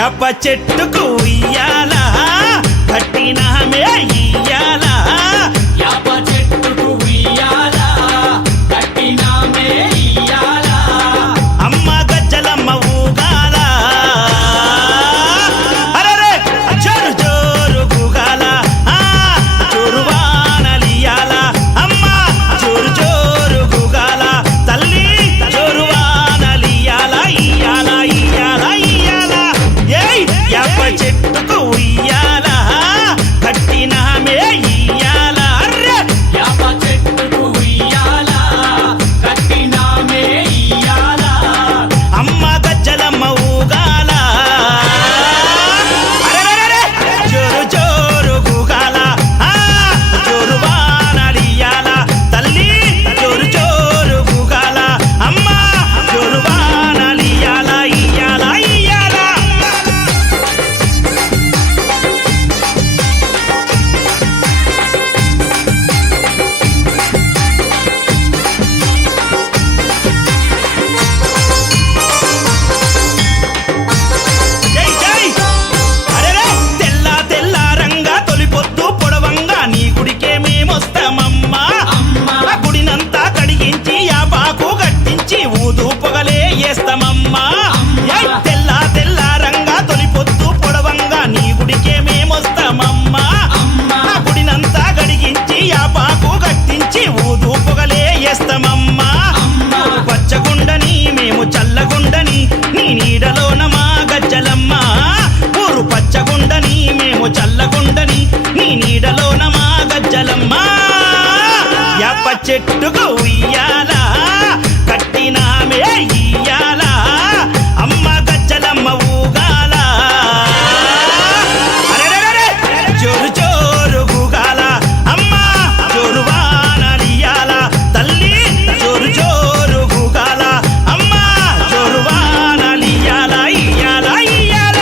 యాప చెట్టుకు ఉయ్యాల కట్టినామే ఇయ్యాల యాప చెట్టుకు ఉయ్యాల కట్టినామే ఇయ్యాల అమ్మ గజ్జలమ్మ ఊగాల అరెరే జోరు జోరు గుగాల జోరు వానలియాల అమ్మ జోరు జోరు గుగాల తల్లి జోరు వానలియాల ఇయ్యాల ఇయ్యాల ఇయ్యాల ఏయ్ యాప చెట్టుకు ఉయ్యాల కట్టినామే ఇయ్యాల అర్రె యాప చెట్టుకు ఉయ్యాల కట్టినామే ఇయ్యాల అమ్మ గజ్జలమ్మ ఊగాల అరెరెరెరె జోరు జోరు గుగాల జోరు వానలియాల తల్లి జోరు జోరు గుగాల అమ్మ జోరు వానలియాల ఇయ్యాల ఇయ్యాల జై జై అరెరే తెల్ల తెల్ల రంగా తొలిపొద్దు పొడవంగా నీ గుడికే మేమొస్తామమ్మా అమ్మా ఆ గుడినంతా కడిగించి యాపాకు గట్టించి ఊదు పొగలే వేస్తామమ్మా ఏయ్ తెల్ల తెల్ల రంగా తొలిపొద్దు పొడవంగా నీ గుడికే మేమొస్తామమ్మా అమ్మా ఆ గుడినంతా కడిగించి యాపాకు గట్టించి ఊదు పొగలే వేస్తామమ్మా అమ్మా పచ్చగుండని మేము చల్లగుండని నీ నీడలోన మా గజ్జలమ్మ ఊరు పచ్చగుండని మేము చల్లగుండని నీ నీడలోన మా గజ్జలమ్మ యాప చెట్టుకు ఉయ్యాల కట్టినామే ఇయ్యాల అమ్మ గజ్జలమ్మ ఊగాల అరెరెరెరె జోరు జోరు గుగాల అమ్మ జోరు వానలియాల తల్లి జోరు జోరు గుగాల అమ్మ జోరు వానలియాల ఇయ్యాల ఇయ్యాల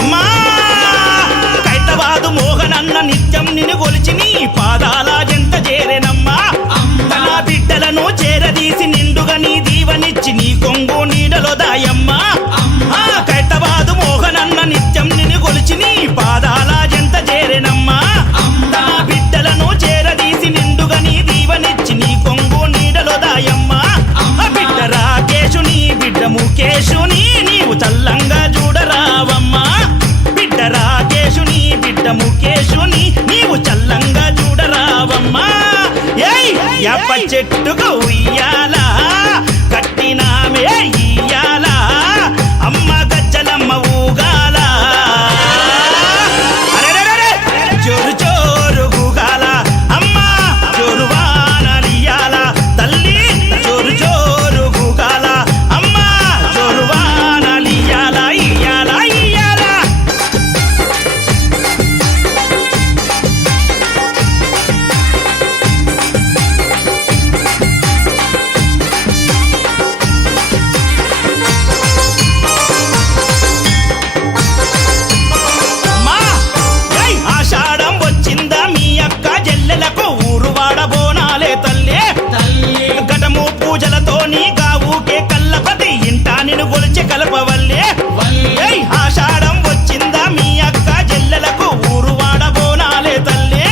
అమ్మా కైతవాదు మోహనన్న నిత్యం నిన్ను కొలిచి నీ పాదాల జంట చేరెనమ్మా తన బిడ్డలను చేరదీసి నిండుగా నీ దీవనిచ్చి నీ కొంగు నీడలో దాయమ్మా ఆ కైతవాదు మోహనన్న నిత్యం నిన్ను కొలిచి నీ పాదాల జంట చేరెనమ్మా తన బిడ్డలను చేరదీసి నిండుగా నీ దీవనిచ్చి నీ కొంగు నీడలో దాయమ్మా ఆ బిడ్డ రాకేశుని బిడ్డ ముఖేశుని నీవు చల్లంగా చూడరావమ్మా బిడ్డ రాకేశుని బిడ్డ ముఖేశుని నీవు చల్లంగా చూడరావమ్మా ఏయ్ యాప చెట్టుకు ఉయ్యాల కట్టినామే ఇయ్యాల అమ్మ గజ్జలమ్మ ఊగాల అరెరెరెరె జోరు జోరు గుగాల అమ్మ జోరు వానలియాల తల్లి జోరు జోరు గుగాల అమ్మ జోరు వానలియాల ఇయ్యాల ఇయ్యాల మా ఏయ్ ఆషాఢం వచ్చిందా మీ అక్క జల్లెలకు ఊరు వాడబోనాలే తల్లే తల్లి ఘటము పూజలతోని గావుకే కల్లపతి ఇంటా నిన్ను గొలిచి కలపవల్లే వల్లి ఏయ్ ఆషాఢం వచ్చిందా మీ అక్క జల్లెలకు ఊరు వాడబోనాలే తల్లే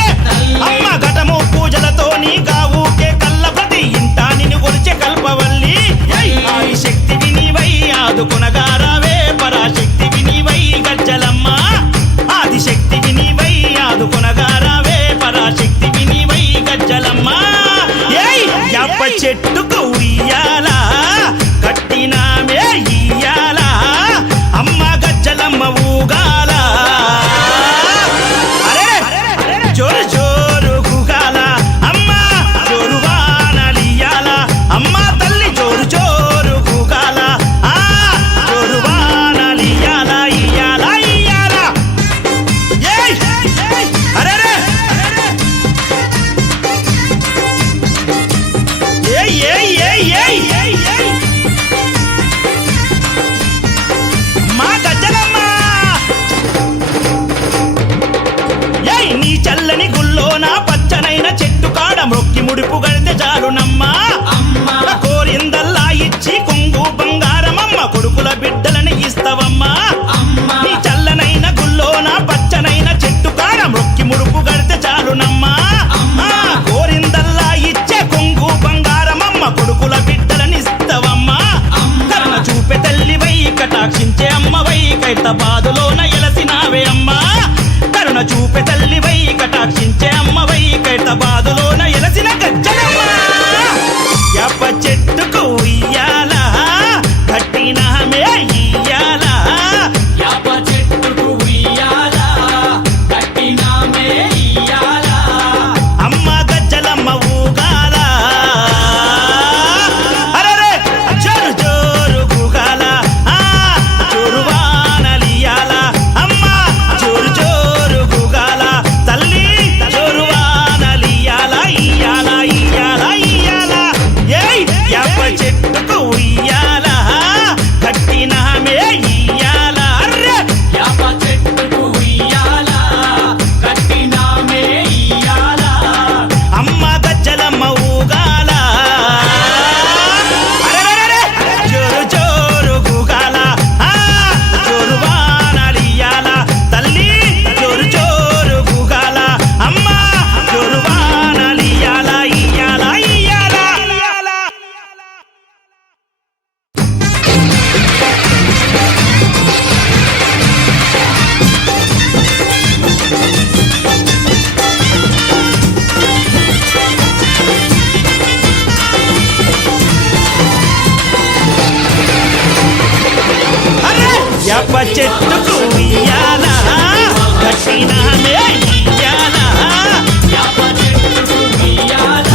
అమ్మ ఘటము పూజలతోని గావుకే కల్లపతి ఇంటా నిన్ను గొలిచి కల్పవల్లి ఏయ్ ఆది శక్తి వినివై ఆదుకునగారావే పరాశక్తి వినివై గజ్జలమ్మ ఆది శక్తి వినివై ఆదుకునగారావే పరాశక్తి వినివై గజ్జలమ్మ ఏయ్ యాప చెట్టుకు ఉయ్యాల కట్టినామే ఇయ్యాల అమ్మ గజ్జలమ్మ ఊగాల అరే జోరు జోరు గుగాల అమ్మ జోరు వానలియాల అమ్మ తల్లి జోరు జోరు గుగాల బాదులోన ఎలసినావే అమ్మా కరుణ చూపే తల్లివై కటాక్షించే అమ్మవై బాదులోన ఎలసిన గజ్జలమ్మ యాప చెట్టుకు ఇయ్యాల కట్టినామే ఇయ్యాల యాప చెట్టుకు ఉయ్యాల కట్టినామే ఇయ్యాల అమ్మ గజ్జలమ్మ ఊగాల అరెరే జోరు జోరు గుగాల జోరు వానలియాల అమ్మ జోరు జోరు గుగాల తల్లి జోరు వానలియాల ఇయ్యాల ఇయ్యాల ఇయ్యాల ఏయ్ యాప చెట్టుకు ఇయ్యాల కట్టినామే ఇయ్యాల అర్రే యాప చెట్టుకు ఉయ్యాల కట్టినామే ఇయ్యాల అమ్మ గజ్జలమ్మ ఊగాల అరెరెరెరె జోరు జోరు గుగాల జోరు వానలియాల తల్లి జోరు జోరు గుగాల అమ్మ జోరు వానలియాల ఇయ్యాల ఇయ్యాల అరే యాప చెట్టుకు ఇయ్యాల కట్టినామే ఇయ్యాల యాప చెట్టుకు ఉయ్యాల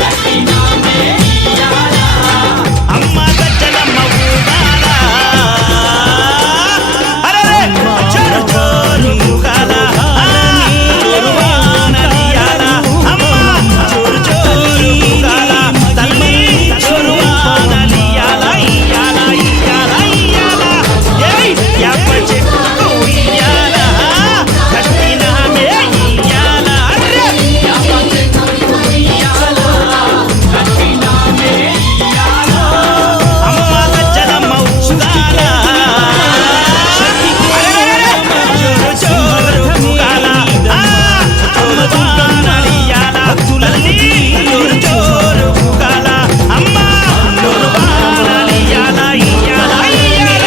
కట్టినామే ఇయ్యాల అమ్మ గజ్జలమ్మ ఊగాల అరెరే జోరు జోరు ఊగాల జోరు వానలియాల అమ్మ జోరు జోరు ఊగాల తల్లి జోరు వానలియాల ఇయ్యాల ఇయ్యాల ఇయ్యాల ఏయ్ యాప చెట్టుకు ఇయ్యాల కట్టినామే ఇయ్యాల అర్రే యాప చెట్టుకు ఉయ్యాల కట్టినామే ఇయ్యాల అమ్మ గజ్జలమ్మ ఊగాల అరెరెరెరె జోరు జోరు ఊగాల జోరు వానలియాల తల్లి జోరు జోరు ఊగాల అమ్మ జోరు వానలియాల ఇయ్యాల ఇయ్యాల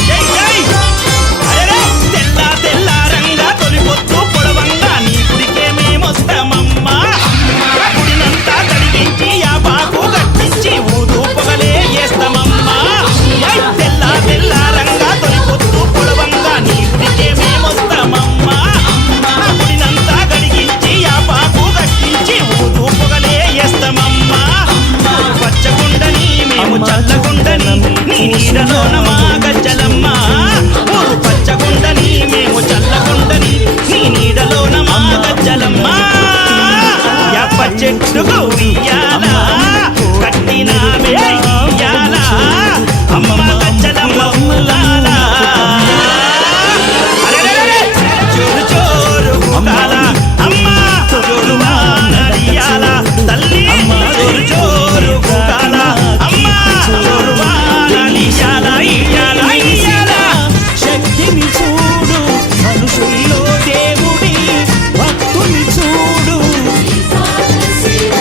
జై జై అరెరే తెల్ల తెల్లారంగా తొలిపొద్దు పొడవంగా నీ గుడికే మేమొస్తామమ్మా గుడినంతా కడిగించి ఆ బాకు కట్టించి ఊదు పొగలే వేస్తామమ్మా ఏయ్ తెల్ల తెల్లారంగా తొలిపొద్దు పొడవంగా నీ గుడికే మేమొస్తామమ్మా గుడినంతా కడిగించి ఆ బాకు కట్టించి ఊదు పొగలే వేస్తామమ్మా పచ్చగుండని మేము చల్లగుండని నీ నీడలోన మా గజ్జలమ్మ ఊరు పచ్చగుండని మేము చల్లగుండని నీ నీడలోన మా గజ్జలమ్మ యాప చెట్టుకు ఇయ్యాల కట్టినామే ఇయ్యాల అమ్మ గజ్జలమ్మ ఊగాల అరెరెరెరె జోరు జోరు ఊగాల అమ్మ జోరు వానలియాల తల్లి జోరు జోరు ఊగాల అమ్మ జోరు వానలియాల ఇయ్యాల ఇయ్యాల శక్తిని చూడు మనుషుల్లో దేవుడి భక్తుని చూడు శివ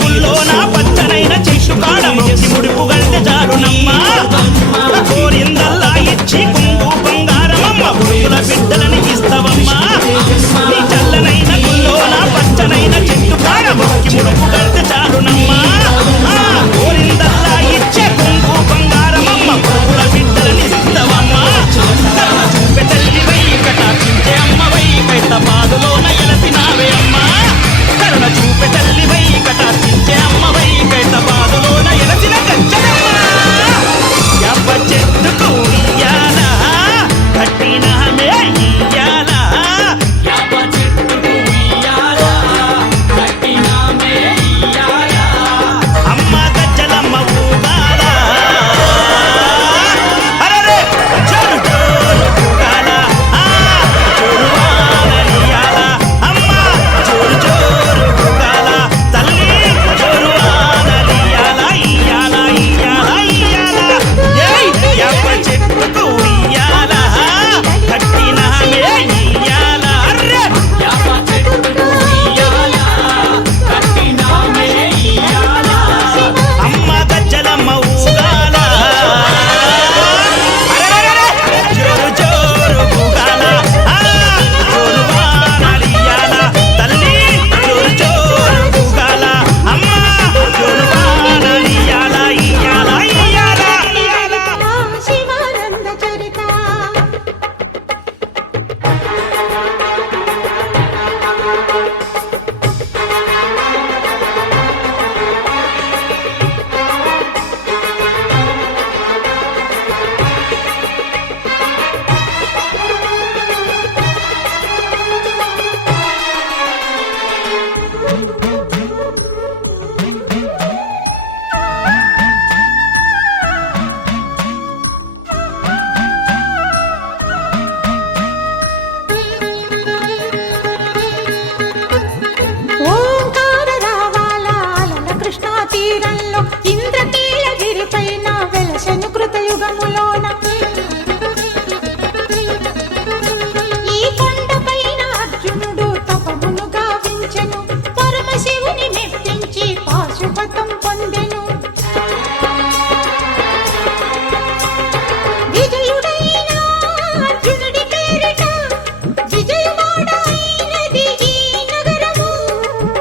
గుల్లోన పచ్చనైన చెట్టు కాడ మొక్కి ముడుపు గంటె చాలునమ్మా కోరిందల్లా ఇచ్చి కుంగు బంగారమమ్మ గురువుల బిడ్డలని ఇస్తవమ్మా నీ చల్లనైన గుల్లోన పచ్చనైన చెట్టు కాడ మొక్కి ముడుపు గంటె చాలునమ్మా కోరిందల్లా ఇచ్చే కుంగు బంగారమమ్మ గురువుల బిడ్డలని ఇస్తవమ్మా చూపె తల్లివై కటాక్షించే అమ్మవై కైత బాధలోన ఎలసినావే అమ్మా కరుణ చూపె తల్లివై కటాక్షించే అమ్మవై కైత బాధలోన ఎలసిన గచ్చనమ్మా యవ్వ చెట్టుకు ఇయ్యాల కట్టినామే ఇయ్యాల యాప చెట్టుకు ఉయ్యాల కట్టినామే ఇయ్యాల అమ్మ గజ్జలమ్మ ఊగాల అరెరే జోరు జోరు ఊగాల జోరు వానలియాల అమ్మ జోరు జోరు ఊగాల తల్లి జోరు వానలియాల ఇయ్యాల ఇయ్యాల ఇయ్యాల ఏయ్ యవ్వ చెట్టుకు ఇయ్యాల కట్టినామే ఇయ్యాల అర్రే యాప చెట్టుకు ఉయ్యాల కట్టినామే ఇయ్యాల అమ్మ గజ్జలమ్మ ఊగాల అరెరెరెరె జోరు జోరు ఊగాల జోరు వానలియాల తల్లి జోరు జోరు ఊగాల అమ్మ జోరు వానలియాల ఇయ్యాల ఇయ్యాల ఇయ్యాల శివానంద చరిత ఓంకార రావాల అలల కృష్ణా తీరంలో ఇంద్రకీలగిరి పైన వెలసెను కృతయుగములోన ఈ కొండపైన అర్జునుడు తపమును గావించెను పరమశివుని మెప్పించి పాశుపతం పొందెను విజయుడైన అర్జునుడి పేరిట విజయవాడ అయినది ఈ నగరము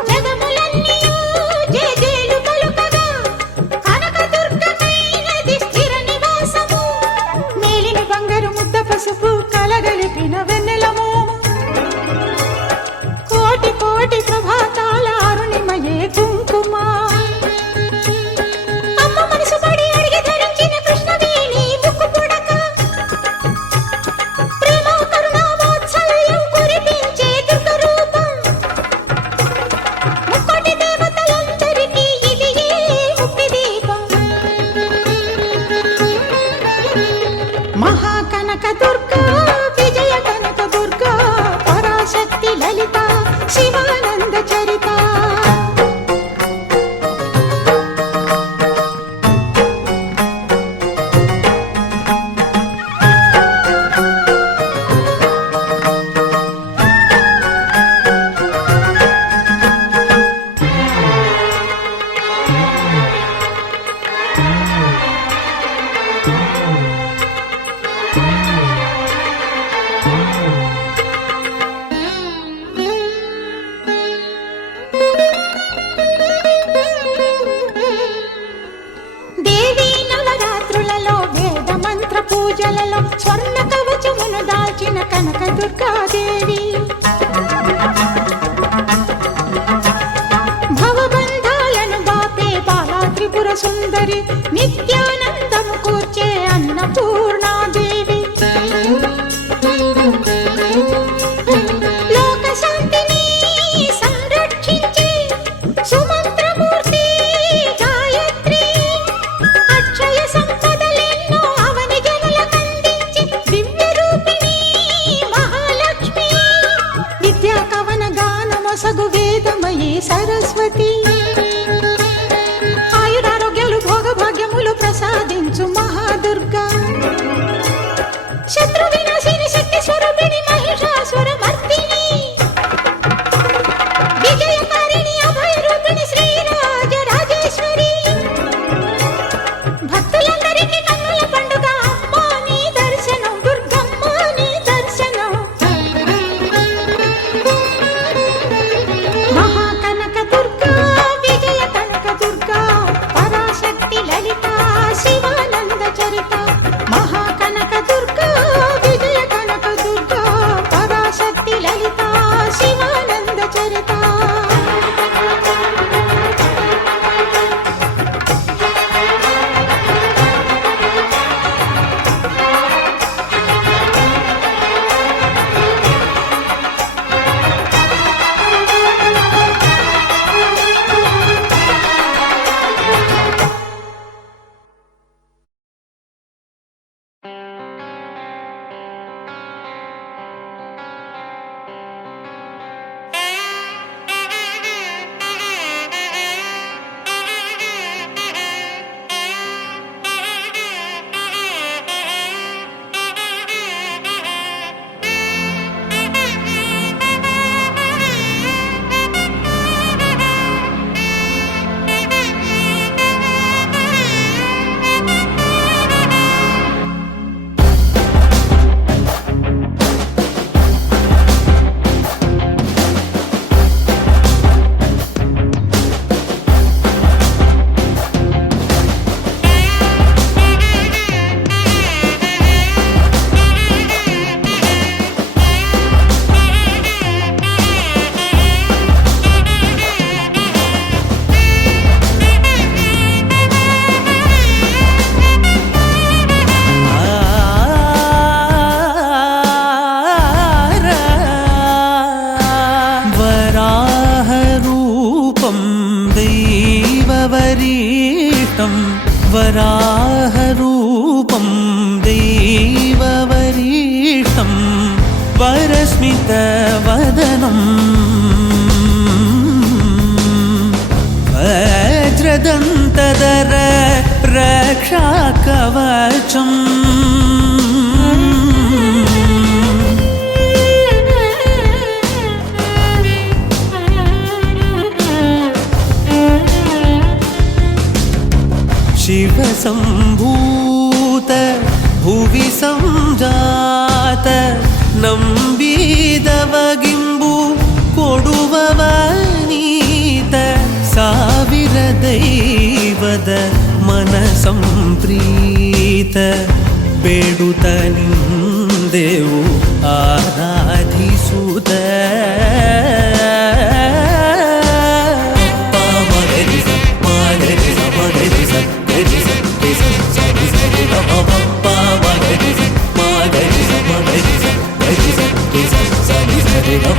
జగములన్నీయు జేజేలు పలుకగా కనకదుర్గమైనది స్థిర నివాసము మేలిమి బంగారు ముద్ద పసుపు కలగలిపిన వెన్నెలము కోటి కోటి ప్రభాతాల అరుణిమయే కుంకుమ అమ్మ మనసు పడి అడిగి ధరించిన కృష్ణవేణి ముక్కు పుడక ప్రేమ కరుణ వాత్సల్యం కురిపించే దుర్గ రూపం ముక్కోటి దేవతలందరికీ ఇది ముక్తి దీపం మహాకనక దుర్గా విజయ కనక దుర్గా పరాశక్తి లలిత శివానంద చరిత దేవీ నవరాత్రులలో వేద మంత్ర పూజలలో స్వర్ణ కవచమును దాల్చిన కనక దుర్గాదేవి భవబంధాలను బాపే బాలా త్రిపుర సుందరి నిత్యానందము కూర్చే అన్నపూర్ణాదేవి లోక శాంతిని సంరక్షించే సుమంత్రమూర్తి గాయత్రి అక్షయ సంపదలెన్నో అవని జనులకందించి దివ్య రూపిణి మహాలక్ష్మి విద్యా కవన గానమొసగు వేదమయీ సరస్వతి ఆయురారోగ్యాలు భోగభాగ్యములు ప్రసాదించు మహాదుర్గా శత్రు వినాశిని శక్తి స్వరూపిణి మహిషాసుర మర్దిని విజయకారిణి అభయ రూపిణి శ్రీరాజ वराहरूपं दैववरीष्ठं वरस्मितवदनम् वज्रदन्तधर रक्षाकवचम् शिवसम्भूत भुवि संजात ನಂಬಿದವಗಿಂಬು ಕೊಡುವವನೀತ ಸಾವಿರ ದೈವದ ಮನ ಸಂಪ್ರೀತ ಬೇಡುತ್ತ ನಿಂದೆವು ಆರಾಧಿಸುತ್ತ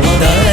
da